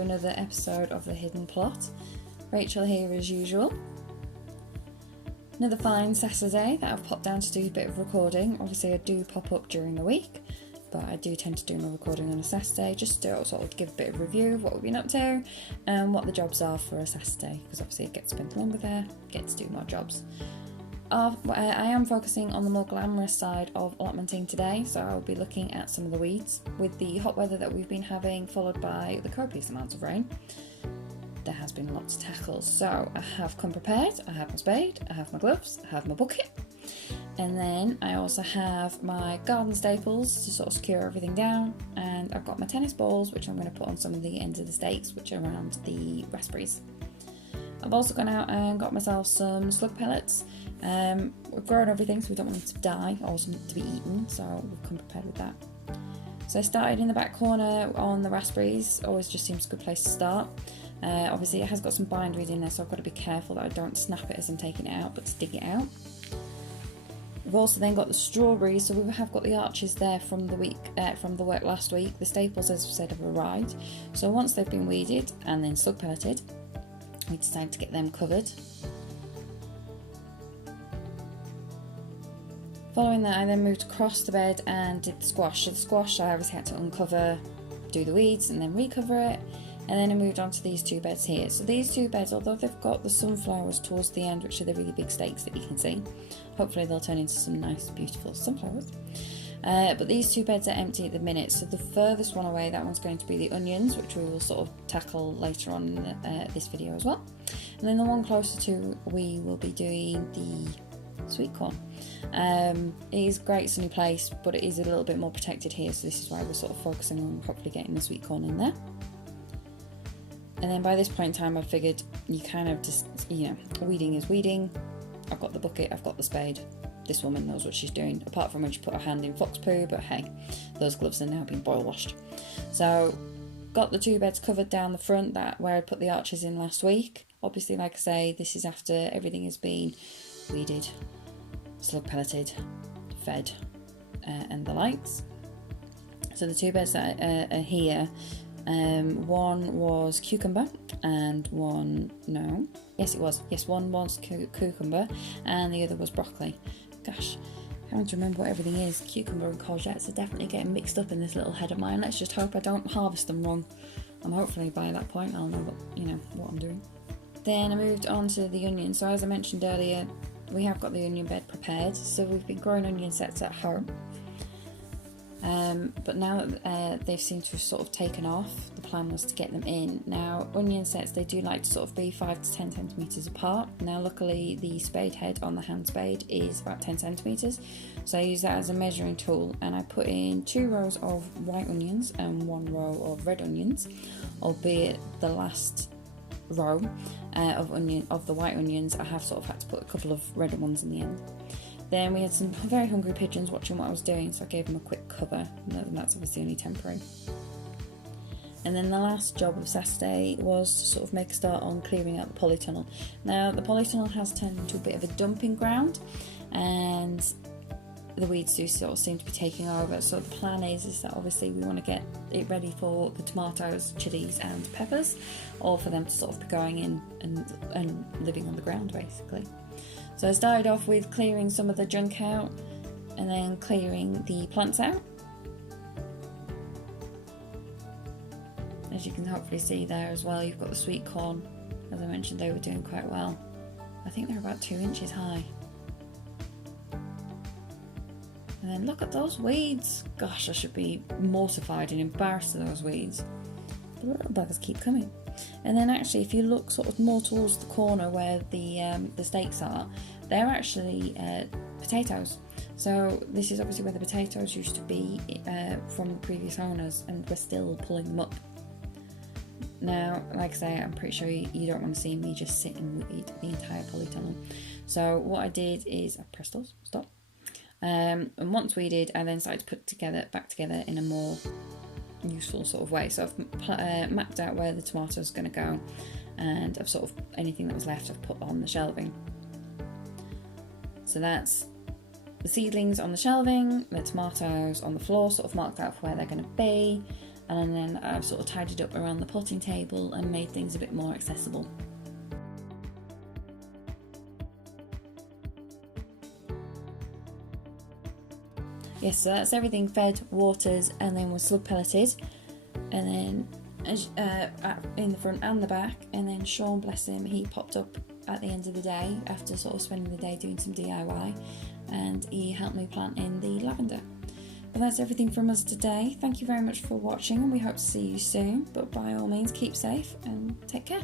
to another episode of The Hidden Plot. Rachel here as usual. Another fine Saturday that I've popped down to do a bit of recording. Obviously I do pop up during the week, but I do tend to do my recording on a Saturday just to sort of give a bit of review of what we've been up to and what the jobs are for a Saturday, because obviously I get to spend longer there, get to do more jobs. I am focusing on the more glamorous side of allotmenting today, so I'll be looking at some of the weeds. With the hot weather that we've been having, followed by the copious amounts of rain, there has been a lot to tackle. So I have come prepared. I have my spade, I have my gloves, I have my bucket, and then I also have my garden staples to sort of secure everything down, and I've got my tennis balls which I'm going to put on some of the ends of the stakes which are around the raspberries. I've also gone out and got myself some slug pellets. We've grown everything so we don't want them to die or to be eaten, so we've come prepared with that. So I started in the back corner on the raspberries. Always just seems a good place to start. Obviously it has got some bindweed in there, so I've got to be careful that I don't snap it as I'm taking it out, but to dig it out. We've also then got the strawberries, so we have got the arches there from the work last week. The staples, as I said, have arrived. So once they've been weeded and then slug pelleted, we decided to get them covered. Following that, I then moved across the bed and did the squash. So the squash, I obviously had to uncover, do the weeds and then recover it. And then I moved on to these two beds here. So these two beds, although they've got the sunflowers towards the end, which are the really big stakes that you can see, hopefully they'll turn into some nice, beautiful sunflowers. But these two beds are empty at the minute. So the furthest one away, that one's going to be the onions, which we will sort of tackle later on in this video as well. And then the one closer to, we will be doing the sweet corn. It is a great sunny place, but it is a little bit more protected here, so this is why we're sort of focusing on hopefully getting the sweet corn in there. And then by this point in time I figured you kind of just, weeding is weeding. I've got the bucket, I've got the spade. This woman knows what she's doing, apart from when she put her hand in fox poo, but hey, those gloves are now being boil washed. So got the two beds covered down the front, that where I put the arches in last week. Obviously, like I say, this is after everything has been weeded, slug pelleted, fed, and the likes. So the two beds that are here, one was cucumber and one one was cucumber and the other was broccoli. Gosh, I can't remember what everything is. Cucumber and courgettes are definitely getting mixed up in this little head of mine. Let's just hope I don't harvest them wrong, and hopefully by that point I'll know what I'm doing. Then I moved on to the onions. So as I mentioned earlier, we have got the onion bed prepared, so we've been growing onion sets at home. But now that they've seemed to have sort of taken off, the plan was to get them in. Now, onion sets, they do like to sort of be 5 to 10 centimetres apart. Now, luckily, the spade head on the hand spade is about 10 centimetres, so I use that as a measuring tool, and I put in 2 rows of white onions and 1 row of red onions, albeit the last row of the white onions, I have sort of had to put a couple of red ones in the end. Then we had some very hungry pigeons watching what I was doing, so I gave them a quick cover, and that's obviously only temporary. And then the last job of Saturday was to sort of make a start on clearing out the polytunnel. Now, the polytunnel has turned into a bit of a dumping ground, and the weeds do sort of seem to be taking over. So the plan is that obviously we want to get it ready for the tomatoes, chilies and peppers, all for them to sort of be going in and living on the ground basically. So I started off with clearing some of the junk out and then clearing the plants out. As you can hopefully see there as well, you've got the sweet corn. As I mentioned, they were doing quite well. I think they're about 2 inches high. And then look at those weeds. Gosh, I should be mortified and embarrassed of those weeds. The little buggers keep coming. And then actually, if you look sort of more towards the corner where the stakes are, they're actually potatoes. So this is obviously where the potatoes used to be from the previous owners, and we're still pulling them up. Now, like I say, I'm pretty sure you don't want to see me just sit and weed the entire polytunnel. So what I did is I pressed stop. And once weeded, I then started to put back together in a more useful sort of way. So I've mapped out where the tomatoes are going to go, and I've sort of anything that was left I've put on the shelving. So that's the seedlings on the shelving, the tomatoes on the floor, sort of marked out for where they're going to be. and then I've sort of tidied up around the potting table and made things a bit more accessible. Yes, so that's everything fed, watered, and then was slug pelleted, and then in the front and the back. And then Sean, bless him, he popped up at the end of the day after sort of spending the day doing some DIY, and he helped me plant in the lavender. But that's everything from us today. Thank you very much for watching, and we hope to see you soon. But by all means, keep safe and take care.